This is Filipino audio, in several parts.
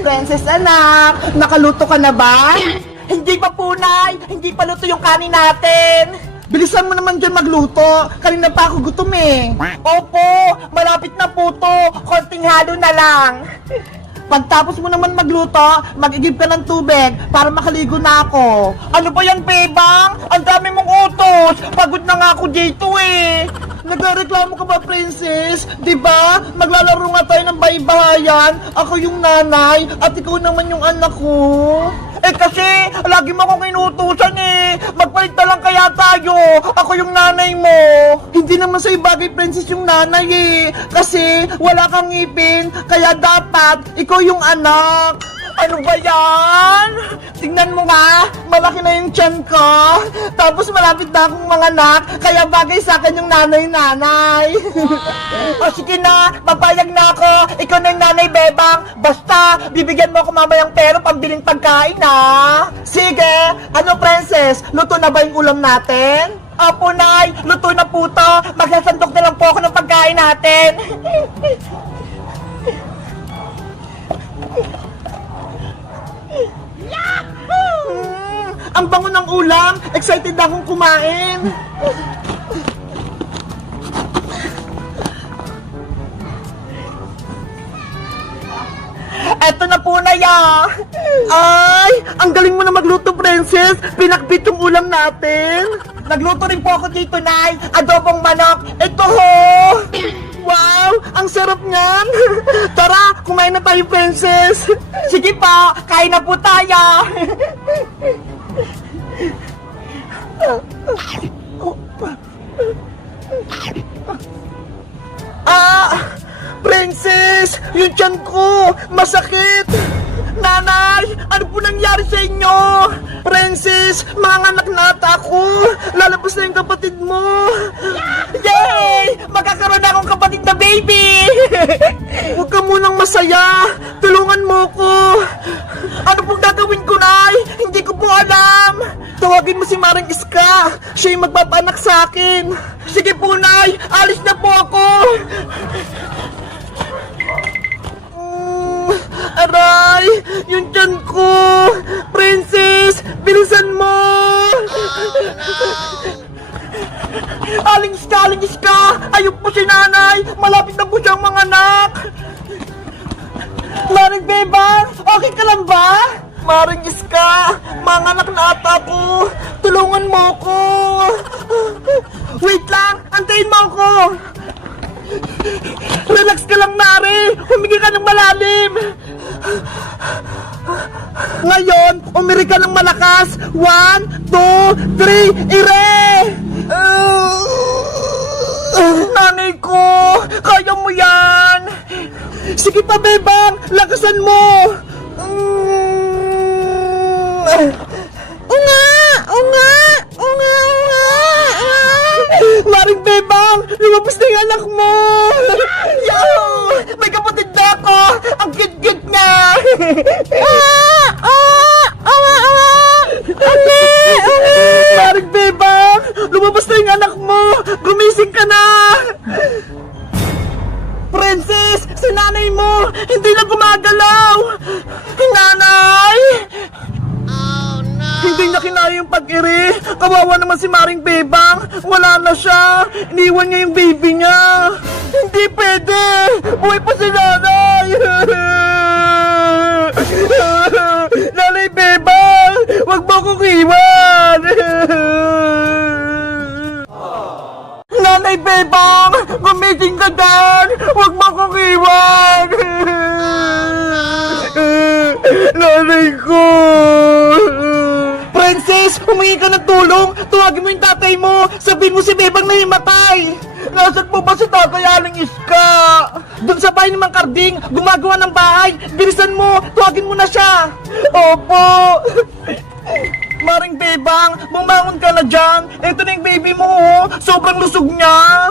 Princess anak, nakaluto ka na ba? Hindi pa po, Nay. Hindi pa luto yung kanin natin. Bilisan mo naman dyan magluto. Kanina pa ako gutom eh. Opo, malapit na po to. Konting halo na lang. Pagtapos mo naman magluto, mag-igib ka ng tubig para makaligo na ako. Ano ba yan, Bebang? Ang dami mong utos. Pagod na nga ako dito eh. Nagreklamo ka ba, Princess? Diba? Maglalaro nga tayo ng bahay-bahayan. Ako yung nanay at ikaw naman yung anak ko. Eh kasi, lagi mo akong inutusan eh. Magpalit na lang kaya tayo. Ako yung nanay mo. Hindi naman sa'yo bagay, Princess, yung nanay eh. Kasi wala kang ngipin, kaya dapat ikaw yung anak. Ano ba yan? Tingnan mo nga, malaki na yung tiyan ko. Tapos malapit na akong mga anak, kaya bagay sa akin yung nanay-nanay. O sige na, papayag na ako. Ikaw na yung nanay, Bebang. Basta, bibigyan mo ako mamayang pera pambiling pagkain, ha? Sige, ano, Princess? Luto na ba yung ulam natin? Opo, Nay. Luto na po to. Magsasandok na lang po ako ng pagkain natin. Ang bango ng ulam! Excited akong kumain! Eto na po na ya! Ay! Ang galing mo na magluto, Princess! Pinakbit yung ulam natin! Nagluto rin po ako dito, Nay! Adobong manok! Ito ho! Wow! Ang sarap niyan! Tara! Kumain na tayo, Princess! Sige pa! Kain na po tayo! Princess! Yung tiyan ko! Masakit! Nanay! Ano po nangyari sa inyo? Princess! Manganak na ata ako! Lalabas na yung kapatid mo! Yay! Magkakaroon na akong kapatid na baby! Huwag ka munang masaya! Tulungan mo ko! Ano pong gagawin ko, Nay? Hindi ko po alam! Tawagin mo si Maring Iska! Siya yung magpapaanak sa akin! Sige po, Nay! Alis na po ako! Aray! Yung tiyan ko! Princess! Bilisan mo! Aling Iska! Ayun po si Nanay! Malapit na po siyang mga anak! Maring Bebang! Okay ka lang ba? Maring Iska! Mga anak na ata ko! Tulungan mo ko! Wait lang! Antayin mo ako! Relax ka lang, Mari! Humingi ka ng malalim! Ngayon, umiri ka ng malakas! 1, 2, 3, ire! Nanay ko! Kaya mo yan! Sige pa, Bebang! Lakasan mo! Maring Bebang! Lumabas na yung anak mo! Yo! May kapatid na ako! Ang cute-cute niya! Maring Bebang! Lumabas na yung anak mo! Gumising ka na! Princess! Si nanay mo! Hindi na gumagalaw! Nanay! Hindi niya kinaya yung pag-iri. Kawawa naman si Maring Bebang. Wala na siya. Iniwan niya yung baby niya. Hindi pwede. Buhay pa si nanay. Nanay Bebang, wag mo kong iwan. Nanay Bebang, gumising ka dyan. Wag mo kong iwan. Nanay ko. Princess, humingi ka ng tulong. Tuwagin mo yung tatay mo. Sabihin mo si Bebang na himatay. Nasaan po ba si tatay Aling Iska? Doon sa bahay ni Mang Karding, gumagawa ng bahay. Bilisan mo, tuwagin mo na siya. Opo. Maring Bebang, bumangon ka na dyan. Ito na yung baby mo, oh. Sobrang lusog niya.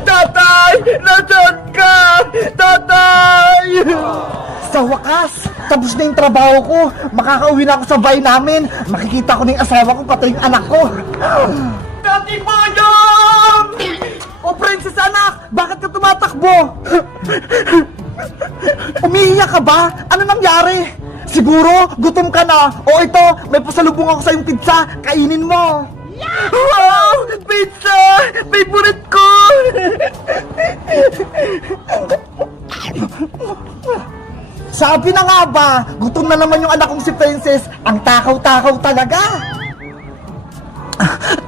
Tatay! Nasaan ka? Tatay! Sa wakas, tapos na yung trabaho ko. Makakauwi na ako sa bahay namin. Makikita ko na yung asawa ko, pati yung anak ko. Tati Boyong! O Princess anak, Bakit ka tumatakbo? Umiiyak ka ba? Ano nangyari? Siguro, gutom ka na. O ito, may pasalubong ako sa yung pizza. Kainin mo. Wow! Pizza! Favorite ko! Sabi na nga ba, gutom na naman yung anak kong si Princess. Ang takaw-takaw talaga.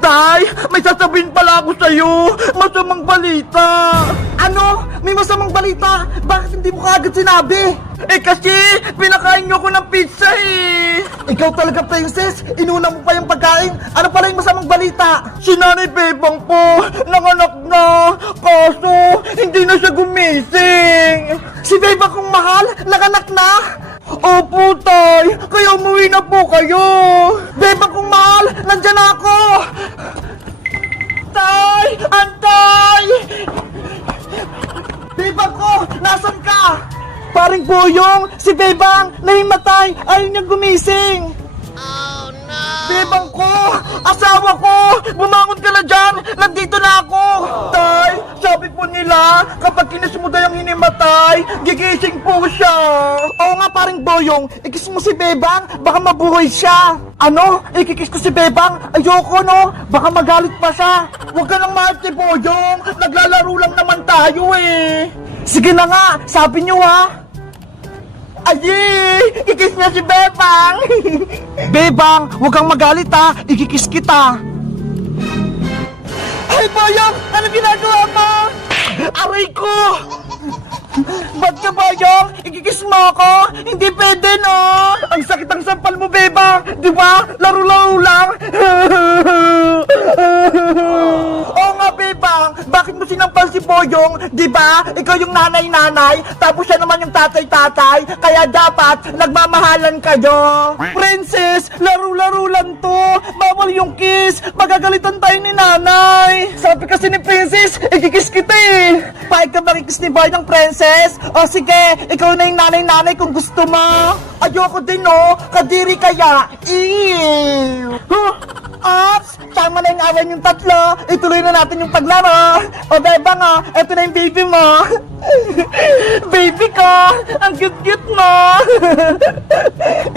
Tay, may sasabihin pala ako sa'yo. Masamang balita. Ano? May masamang balita? Bakit hindi mo kaagad sinabi? Eh kasi, pinakain niyo ko ng pizza eh. Ikaw talaga, Princess. Inuna mo pa yung pagkain. Ano pala yung masamang balita? Si Nanay Bebang po, nanganak na. Kaso, hindi na siya gumising. Si Bebang kong mahal, nanganak na? Opo, Tay. Kaya umuwi na po kayo. Bebang kong mahal, nandyan ako. Tay! Antay! Bebang ko, nasan ka? Paring Boyong, si Bebang, nahimatay. Ayaw niyang gumising. Oh, no! Bebang ko, asawa ko, bumangon ka na dyan. Nandito na ako. Tay, sabi po nila, kapag kinis mo daw yung hinimatay, gigising po siya. Oo nga, paring Boyong, ikis mo si Bebang, baka mabuhay siya. Ano? Ikikis ko si Bebang? Ayoko, no? Baka magalit pa siya. Huwag ka nang mahal si Boyong. Naglalaro lang naman tayo eh. Sige na nga, sabi niyo ha. Ayi! Ikis niya si Bebang! Bebang, huwag kang magalit ha. Ikikis kita. Ay, Boyong! Ano ginagawa mo? Aray ko! Ba't ka, Boyong? Ikikis mo ako? Hindi pwede, no? Ang sakit ang sampal mo, Bebang! Di ba? Laro-laro lang! Oo nga, Bebang! Bakit mo sinampal si Boyong? Di ba? Ikaw yung nanay-nanay, tapos siya naman yung tatay-tatay, kaya dapat nagmamahalan kayo! Princess! Laro-laro lang to! Bawal yung kiss! Magagalitan tayo ni nanay! Sabi kasi ni Princess, ikikis kita eh! Paig ka makikis ni Boy ng Princess? O sige, ikaw na yung nanay-nanay kung gusto mo! Ayoko din no! Kadiri kaya! Ew! Huh? Ops! Tama na yung away yung tatlo! Ituloy na natin yung paglaro! O Bebang nga, eto na yung baby mo! Baby ko! Ang cute-cute mo!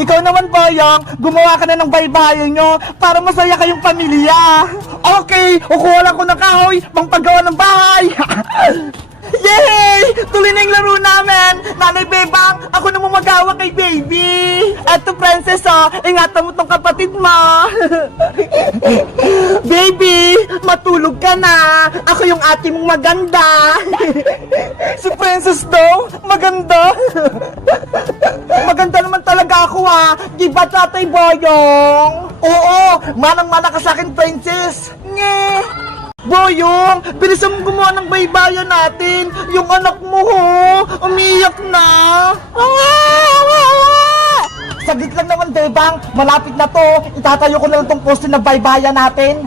Ikaw naman, Boyong, gumawa ka na ng baybayin nyo para masaya kayong pamilya! Okay! Kukuha lang ko ng kahoy pang paggawa ng bahay! Yay! Tuloy na yung laro namin! Nanay Bebang, ako na magawa kay baby! Eto, Princess, oh, ingatan mo tong kapatid mo! Baby, matulog ka na! Ako yung ate mong maganda! Si Princess daw, maganda! Maganda naman talaga ako, ha! Di ba, Tatay Boyong? Oo, manang-mana ka sa akin, Princess! Nye! Boyong, bilisan mong gumawa ng baybayan natin. Yung anak mo, ho, umiyak na. Saglit lang naman, Bebang. Malapit na to. Itatayo ko na lang tong poste na baybayan natin.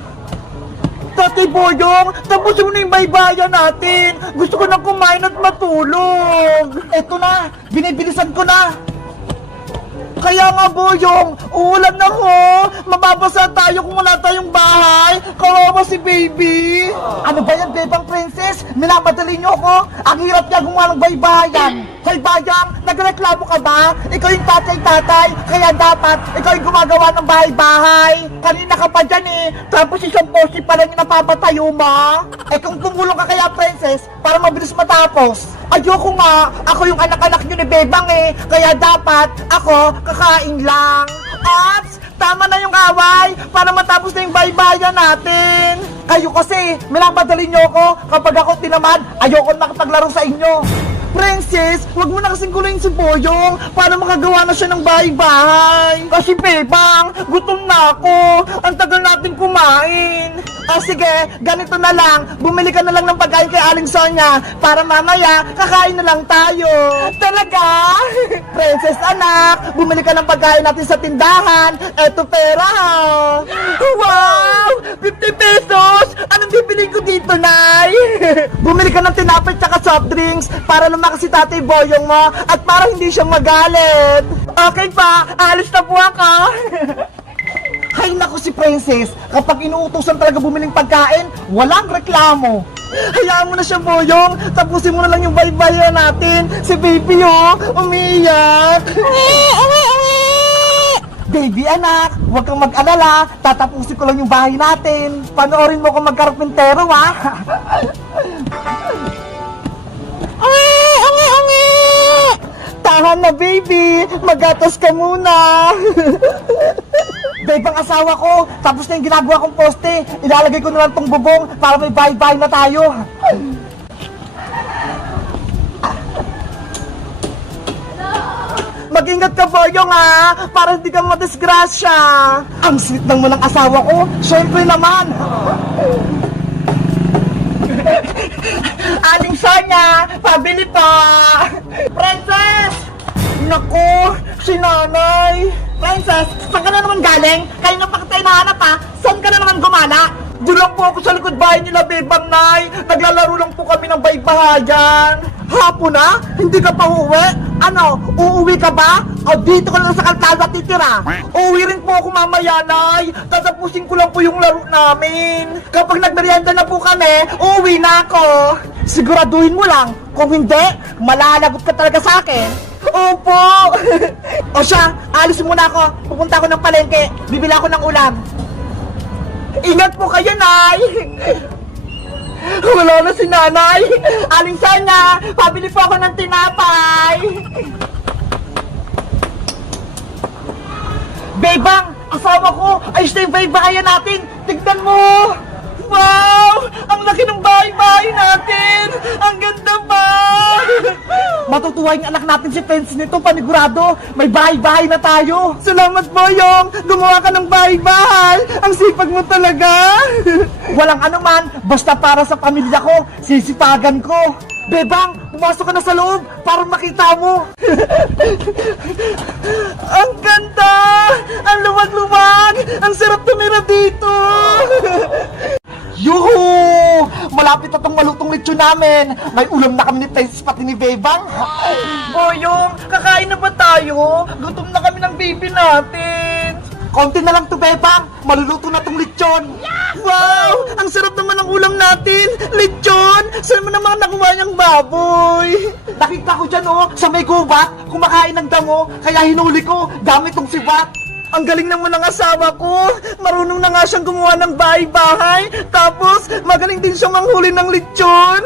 Tatay Boyong, tapusin mo na yung baybayan natin. Gusto ko na kumain at matulog. Eto na, binibilisan ko na. Kaya nga, Boyong, uulan na ho. Mababasa tayo kung wala tayong bahay. Kawawa si baby. Ano ba yan, Bebang Princess? Minamadali niyo ako. Ang hirap niya gumawa ng baybayan. Hoy, Bayang, nagreklamo ka ba? Ikaw yung tatay-tatay, kaya dapat ikaw yung gumagawa ng bahay-bahay. Kanina ka pa dyan eh. Tapos isang poste pa lang yung napapatayo mo. Eh kung tumulong ka kaya, Princess, para mabilis matapos. Ayoko nga, ako yung anak-anak nyo ni Bebang eh. Kaya dapat ako kakain lang. Ops! Tama na yung away para matapos na yung baybayan natin. Kayo kasi, minamadali nyo ako. Kapag ako tinamad, ayoko nakapaglaro sa inyo. Princess, wag mo na kasing guluhin si Boyong para makagawa na siya ng bahay-bahay. Kasi Bebang, gutom na ako. Ang tagal natin kumain. Sige, ganito na lang. Bumili ka na lang ng pagkain kay Aling Sonia para mamaya kakain na lang tayo. Talaga? Princess anak, bumili ka ng pagkain natin sa tindahan. Eto pera. Wow! 50 pesos! Anong bibili ko dito, Nay? Bumili ka ng tinapay tsaka soft drinks para lumakas si Tatay Boyong mo at para hindi siya magalit. Okay pa, alis na po ako. Hay naku si Princess, kapag inuutosan talaga bumiling pagkain, walang reklamo. Hayaan mo na siya, Boyong. Tapusin mo na lang yung baybaya natin. Si baby, oh, umiiyak. Baby anak, huwag kang mag-alala. Tatapusin ko lang yung bahay natin. Panoorin mo kung magkarpintero, ha? Tahan na, baby. Magatas ka muna. Babe, ang asawa ko, tapos na yung ginagawa kong poste. Ilalagay ko na lang tong bubong para may bahay-bahay na tayo. Mag-ingat ka, Boyong, ha? Para hindi ka madisgrasya. Ang sweet ng mo ng asawa ko. Siyempre naman. Aling Sonia, pabili pa. Princess! Naku, si nanay. Princess, saan ka na naman galing? Kanina pa kita hinahanap, ha? Saan ka na naman gumala? Doon lang po ako sa likod bahay nila, Bebang Nay. Naglalaro lang po kami ng baybahayan. Hapon na? Hindi ka pa uuwi? Ano, uuwi ka ba? O dito ka lang sa kalsada titira? Uuwi rin po ako mamaya, Nay. Tatapusin ko lang po yung laro namin. Kapag nagmerienda na po kami, uuwi na ako. Siguraduhin mo lang. Kung hindi, malalagot ka talaga sa akin. Opo! O siya, alis muna ako. Pupunta ako ng palengke. Bibili ako ng ulam. Ingat po kayo, Nay! Wala na si nanay! Aling Sonia, pabili po ako ng tinapay! Bebang, asawa ko, ayos na yung bahay-bahayan natin! Tignan mo! Wow! Ang laki ng bahay-bahay natin! Ang ganda pa! Matutuwa yung anak natin si Pence nito, panigurado! May bahay-bahay na tayo! Salamat, Boyong! Gumawa ka ng bahay-bahay! Ang sipag mo talaga! Walang anuman, basta para sa pamilya ko, sisipagan ko! Bebang, pumasok ka na sa loob para makita mo! Ang ganda! Ang luwag-luwag! Ang sarap tumira dito! Yuhu! Malapit na tong malutong lechon namin. May ulam na kami ni Princess pati ni Bebang. Boyong, kakain na ba tayo? Gutom na kami ng baby natin. Konti na lang to, Bebang. Maluluto na tong lechon. Wow! Ang sarap naman ng ulam natin. Lechon! Saan mo naman nakuha niyang baboy? Nakita ko dyan, oh, sa may gubat, kumakain ng damo, kaya hinuli ko gamit tong sibat. Ang galing naman ng asawa ko. Marunong na nga siyang gumawa ng bahay-bahay. Tapos, magaling din siyang manghuli ng lechon.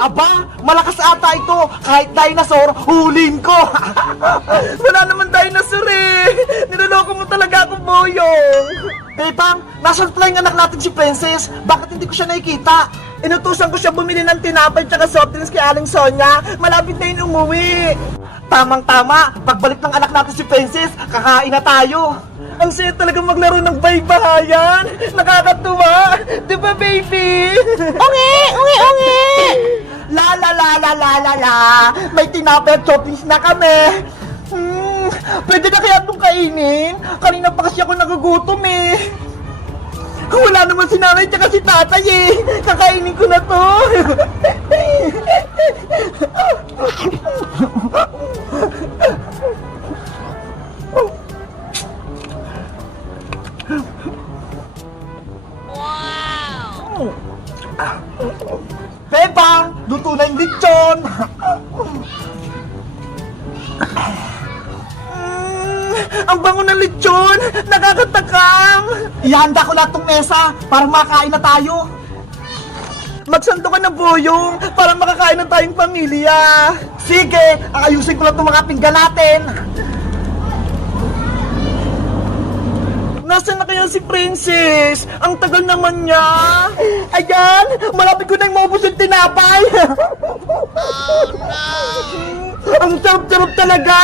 Aba, malakas ata ito. Kahit dinosaur, hulin ko. Wala naman dinosaur eh. Niloloko mo talaga ako, Boyong. Bebang, nasaan pala yung anak natin si Princess? Bakit hindi ko siya nakikita? Inutusan ko siya bumili ng tinapay tsaka soft drinks kay Aling Sonia. Malapit na yun umuwi. Tamang-tama, pagbalik ng anak natin si Princess, kakain na tayo. Ang saya talaga maglaro ng baybahayan. Nakakatuwa. Di ba, baby? Ungi! Ungi! Ungi! La la la la la la la. May tinapay at toppings na kami. Pwede na kaya itong kainin? Kanina pa kasi ako nagugutom eh. Wala naman si nanay tsaka si tatay eh. Kakainin ko na to. Wow! Bebang, luto na yung lechon. Ang bango ng lechon! Nakakatakam! Ihanda ko lahat tong mesa para makakain na tayo. Magsando ka na, Boyong, para makakain na tayong pamilya. Sige, ayusin ko lang itong mga pinggan natin. Nasaan na kaya si Princess? Ang tagal naman niya. Ayan, malapit ko na yung maubos yung tinapay. Oh, no. Ang sarap-sarap talaga.